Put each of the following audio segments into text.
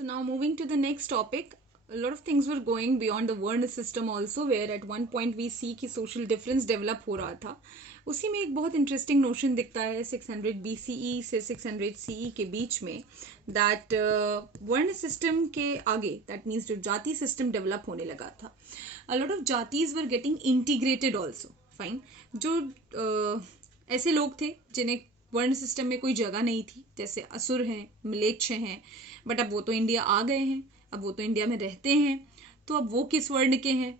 So now moving to the next topic, a lot of things were going beyond the Varna system also, where at one point we see कि social difference develop हो रहा था. उसी में एक बहुत interesting notion दिखता है 600 BCE से 600 CE के बीच में, that वर्ण system के आगे, that means जो जाति system develop होने लगा था, a lot of जातीज were getting integrated also. Fine. जो ऐसे लोग थे जिन्हें वर्ण सिस्टम में कोई जगह नहीं थी, जैसे असुर हैं, म्लेच्छ हैं, बट अब वो तो इंडिया आ गए हैं, अब वो तो इंडिया में रहते हैं, तो अब वो किस वर्ण के हैं?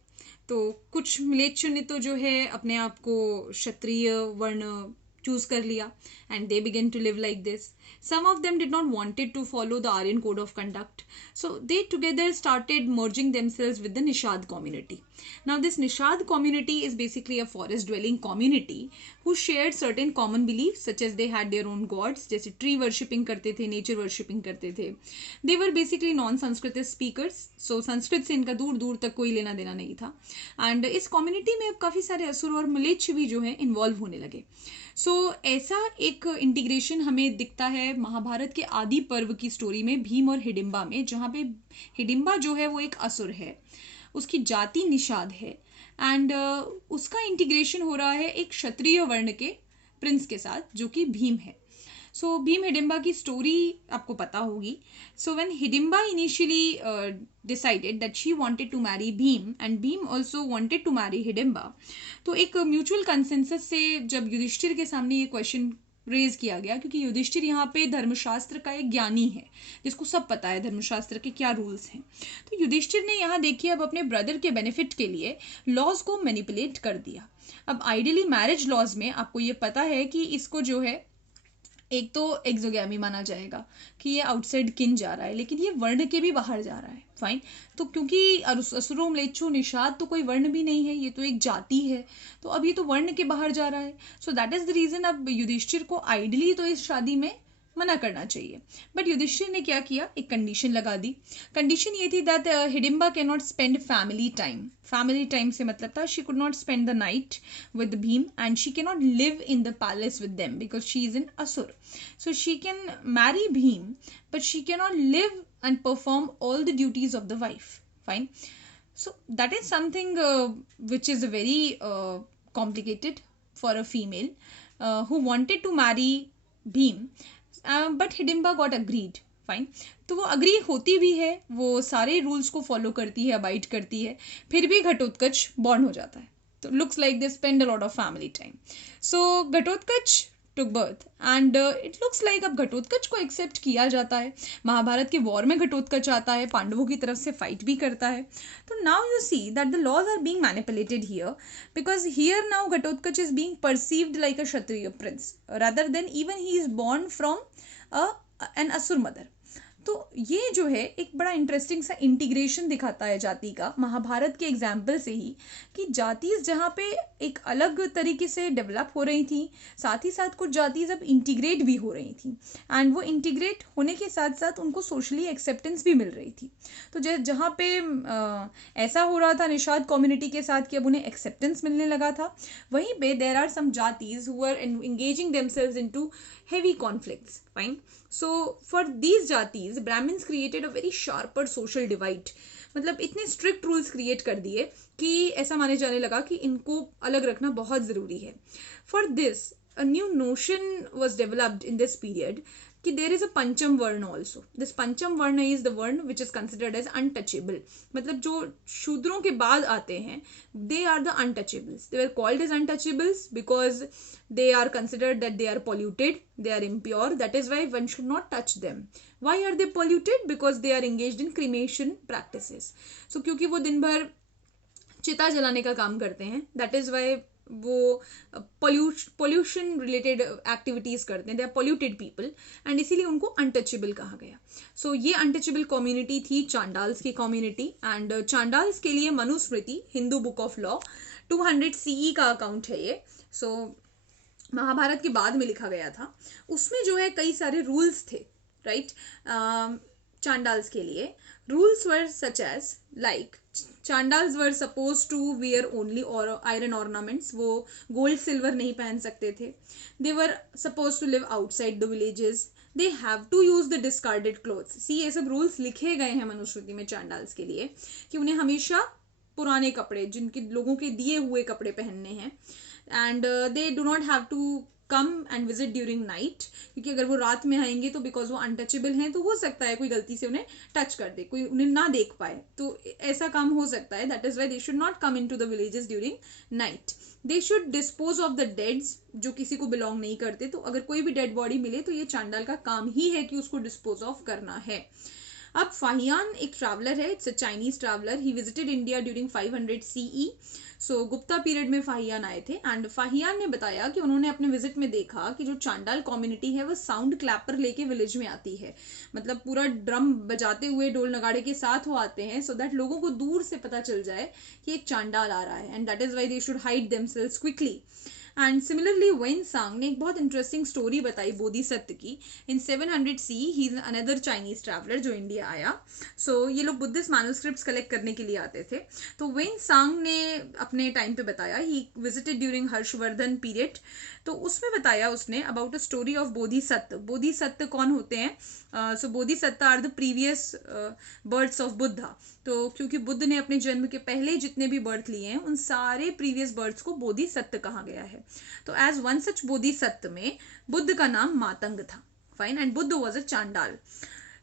तो कुछ म्लेच्छ ने तो जो है अपने आप को क्षत्रिय वर्ण चूज कर लिया, and they began to live like this. Some of them did not wanted to follow the Aryan code of conduct, so they together started merging themselves with the Nishad community. Now this Nishad community is basically a forest dwelling community who shared certain common beliefs, such as they had their own gods, जैसे tree worshipping करते थे, nature worshipping करते थे. They were basically non-Sanskrit speakers, so Sanskrit से इनका दूर दूर तक कोई लेना देना नहीं था. And इस community में अब काफ़ी सारे असुर और म्लेच्छ भी जो है इन्वॉल्व होने लगे. सो ऐसा एक इंटीग्रेशन हमें दिखता है महाभारत के आदि पर्व की स्टोरी में, भीम और हिडिंबा में, जहाँ पे हिडिंबा जो है वो एक असुर है, उसकी जाति निषाद है, एंड उसका इंटीग्रेशन हो रहा है एक क्षत्रिय वर्ण के प्रिंस के साथ जो कि भीम है. सो भीम हिडिंबा की स्टोरी आपको पता होगी. So when Hidimba initially decided that she wanted to marry Bhim and Bhim also wanted to marry Hidimba, तो एक म्यूचुअल कंसेंसस से जब युधिष्ठिर के सामने ये क्वेश्चन रेज किया गया, क्योंकि युधिष्ठिर यहाँ पे धर्मशास्त्र का एक ज्ञानी है जिसको सब पता है धर्मशास्त्र के क्या रूल्स हैं, तो युधिष्ठिर ने यहाँ देखिए अब अपने ब्रदर के बेनिफिट के लिए लॉज को मैनिपुलेट कर दिया. अब आइडियली मैरिज लॉज में आपको ये पता है कि इसको जो है एक तो एक्सोगैमी माना जाएगा कि ये आउटसाइड किन जा रहा है, लेकिन ये वर्ण के भी बाहर जा रहा है. फाइन. तो क्योंकि असुरो म्लेच्छो निषाद तो कोई वर्ण भी नहीं है, ये तो एक जाति है, तो अब ये तो वर्ण के बाहर जा रहा है. So that is the reason अब युधिष्ठिर को आइडली तो इस शादी में मना करना चाहिए, बट युधिष्ठिर ने क्या किया, एक कंडीशन लगा दी. कंडीशन ये थी that Hidimba can not spend family time. Family time से मतलब था she could not spend the night with Bhim and she can not live in the palace with them because she is an asura. So she can marry Bhim but she can not live and perform all the duties of the wife. Fine. So that is something which is very complicated for a female who wanted to marry Bhim, but Hidimba got agreed. Fine. तो वो agree होती भी है, वो सारे rules को follow करती है, अबाइड करती है, फिर भी घटोत्कच बॉर्न हो जाता है. तो looks like they spend a lot of family time. So Ghatotkach took birth and it looks like अब घटोत्कच को एक्सेप्ट किया जाता है. महाभारत के वॉर में घटोत्कच आता है, पांडवों की तरफ से फाइट भी करता है. तो now you see that the laws are being manipulated here because here now Ghatotkach is being perceived like a Kshatriya prince rather than even he is born from an asura mother. तो ये जो है एक बड़ा इंटरेस्टिंग सा इंटीग्रेशन दिखाता है जाति का महाभारत के एग्जाम्पल से ही, कि जातीज जहाँ पे एक अलग तरीके से डेवलप हो रही थी, साथ ही साथ कुछ जातीज अब इंटीग्रेट भी हो रही थी, एंड वो इंटीग्रेट होने के साथ साथ उनको सोशली एक्सेप्टेंस भी मिल रही थी. तो जहाँ पे ऐसा हो रहा था निषाद कम्युनिटी के साथ कि अब उन्हें एक्सेप्टेंस मिलने लगा था, वहीं पे there are some jatis who are engaging themselves into heavy conflicts. Fine. So for these jatis Brahmins created a very sharper social divide. मतलब इतने strict rules create कर दिए कि ऐसा माने जाने लगा कि इनको अलग रखना बहुत ज़रूरी है. For this a new notion was developed in this period कि there is a पंचम वर्ण also. This पंचम वर्ण is the वर्ण which is considered as untouchable. मतलब जो शूद्रों के बाद आते हैं they are the untouchables. They were called as untouchables because they are considered that they are polluted, they are impure. That is why one should not touch them. Why are they polluted? Because they are engaged in cremation practices. So क्योंकि वो दिन भर चिता जलाने का काम करते हैं, that is why वो पोल्यूशन रिलेटेड एक्टिविटीज करते हैं, they are polluted people, and इसीलिए उनको अनटचेबल कहा गया. सो ये अनटचेबल कम्युनिटी थी चांडाल्स की कम्युनिटी, एंड चांडाल्स के लिए Manusmriti Hindu book of law 200 CE का अकाउंट है ये. सो महाभारत के बाद में लिखा गया था. उसमें जो है कई सारे रूल्स थे, राइट, चांडाल्स के लिए. Rules were such as like Chandals were suppose to wear only और आयरन ऑर्नामेंट्स, वो गोल्ड सिल्वर नहीं पहन सकते थे. They were suppose to live outside the villages. They have to use the discarded clothes. See ये सब रूल्स लिखे गए हैं मनुस्मृति में चांडाल्स के लिए कि उन्हें हमेशा पुराने कपड़े, जिनके लोगों के दिए हुए कपड़े पहनने हैं. And they do not have to come and visit during night, क्योंकि अगर वो रात में आएंगे तो बिकॉज वो अनटचेबल हैं तो हो सकता है कोई गलती से उन्हें टच कर दे, कोई उन्हें ना देख पाए, तो ऐसा काम हो सकता है. That is why they should not come in to the villages during night. They should dispose of the deads, जो किसी को बिलोंग नहीं करते. तो अगर कोई भी डेड बॉडी मिले तो ये चांडाल का काम ही है कि उसको डिस्पोज ऑफ करना है. अब फाहियान एक ट्रैवलर है, it's a Chinese traveller. He visited India during 500 CE. So Gupta period में फाहियान आए थे. एंड फाहियान ने बताया कि उन्होंने अपने विजिट में देखा कि जो चांडाल कम्युनिटी है वो साउंड क्लैपर लेके विलेज में आती है. मतलब पूरा ड्रम बजाते हुए, ढोल नगाड़े के साथ वो आते हैं, सो दैट लोगों को दूर से पता चल जाए कि एक चांडाल आ रहा है. And that is why they should hide themselves quickly. And similarly Hiuen Tsang ने एक बहुत इंटरेस्टिंग स्टोरी बताई बोधिसत्व की. इन 700 CE he is another Chinese traveller जो इंडिया आया. सो ये लोग बुद्धिस्ट मैन्युस्क्रिप्ट्स कलेक्ट करने के लिए आते थे. तो वेन सांग ने अपने टाइम पे बताया, he visited during Harshavardhan period. तो उसमें बताया उसने about a story of Bodhisattva. Bodhisattva कौन होते हैं? So Bodhisattva are the previous births of Buddha. तो क्योंकि बुद्ध ने अपने जन्म के पहले जितने भी बर्थ लिए हैं उन सारे प्रीवियस बर्ड्स को बोधिसत्व कहा गया है. तो एज वन सच बोधिसत्व में बुद्ध का नाम मातंग था. Fine. And Buddha was a Chandal.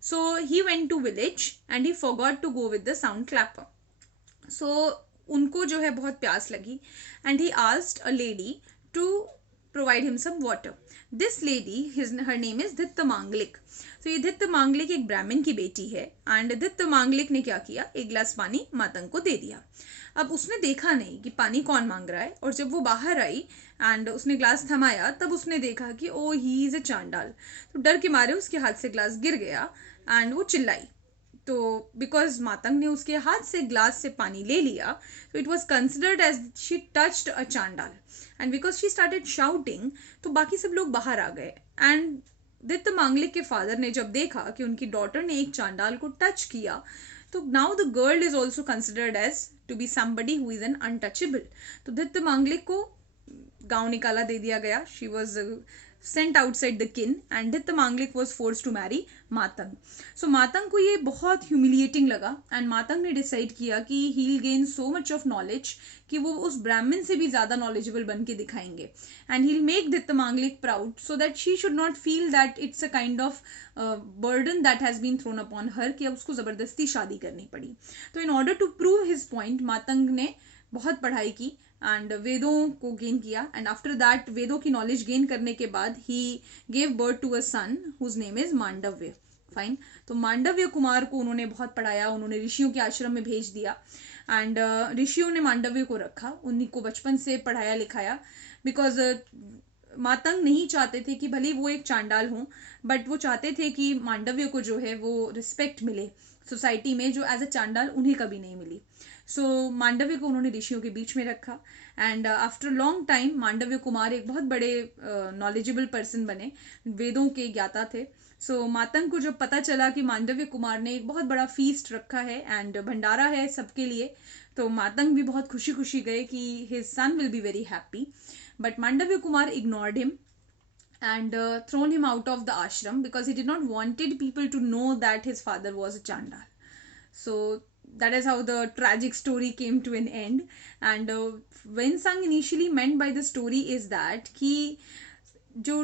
So he went to village and he forgot to go with the sound clapper. So उनको जो है बहुत प्यास लगी and he asked a lady to provide him some water. This lady, her name is Ditta Manglik. So ये दित्त मांगलिक एक ब्राह्मण की बेटी है. एंड दित्त मांगलिक ने क्या किया, एक गिलास पानी मातंग को दे दिया. अब उसने देखा नहीं कि पानी कौन मांग रहा है, और जब वो बाहर आई एंड उसने ग्लास थमाया तब उसने देखा कि ओ ही इज अ चांडाल. तो डर के मारे उसके हाथ से ग्लास गिर गया एंड वो चिल्लाई. तो बिकॉज मातंग ने उसके हाथ से ग्लास से पानी ले लिया, तो it was considered as she touched a Chandal. And because she started shouting, तो बाकी सब लोग बाहर आ गए. एंड दित्त मांगलिक के फादर ने जब देखा कि उनकी डॉटर ने एक चांडाल को टच किया, तो now the girl is also considered as to be somebody who is an untouchable. तो दित्त मांगलिक को गांव निकाला दे दिया गया. She was sent outside the kin and Ditta Manglik was forced to marry Matang. So Matang को ये बहुत humiliating लगा and Matang ने decide किया कि he'll gain so much of knowledge कि वो उस ब्राह्मण से भी ज़्यादा knowledgeable बन के दिखाएंगे. And he'll make Ditta Manglik proud so that she should not feel that it's a kind of burden that has been thrown upon her कि अब उसको ज़बरदस्ती शादी करनी पड़ी. तो in order to prove his point, Matang ने बहुत पढ़ाई की एंड वेदों को गेन किया. एंड आफ्टर दैट वेदों की नॉलेज गेन करने के बाद ही gave birth to a son whose name is Mandavya. Fine. तो मांडव्य कुमार को उन्होंने बहुत पढ़ाया, उन्होंने ऋषियों के आश्रम में भेज दिया. एंड ऋषियों ने मांडव्य को रखा, उन्हीं को बचपन से पढ़ाया लिखाया. बिकॉज मातंग नहीं चाहते थे कि भले वो एक चांडाल हों, बट वो चाहते थे कि मांडव्य को जो है वो रिस्पेक्ट मिले सोसाइटी में, जो एज अ चांडाल उन्हें कभी नहीं मिली. सो मांडव्य को उन्होंने ऋषियों के बीच में रखा. And after long time Mandavya Kumar एक बहुत बड़े नॉलेजेबल पर्सन बने, वेदों के ज्ञाता थे. सो मातंग को जब पता चला कि मांडव्य कुमार ने एक बहुत बड़ा फीस्ट रखा है एंड भंडारा है सबके लिए, तो मातंग भी बहुत खुशी खुशी गए कि his son will be very happy. But Mandavya Kumar ignored him and thrown him out of the ashram because he did not wanted people to know that his father was a chandal. So that is how the tragic story came to an end. And when Sang initially meant by the story is that कि जो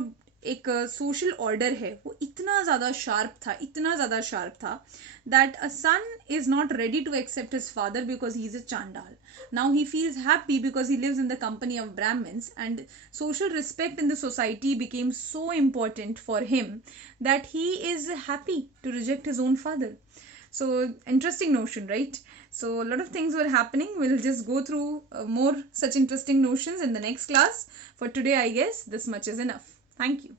एक social order है वो इतना ज़्यादा sharp था that a son is not ready to accept his father because he is a chandal. Now he feels happy because he lives in the company of Brahmins, and social respect in the society became so important for him that he is happy to reject his own father. So interesting notion, right? So a lot of things were happening. We'll just go through more such interesting notions in the next class. For today, I guess this much is enough. Thank you.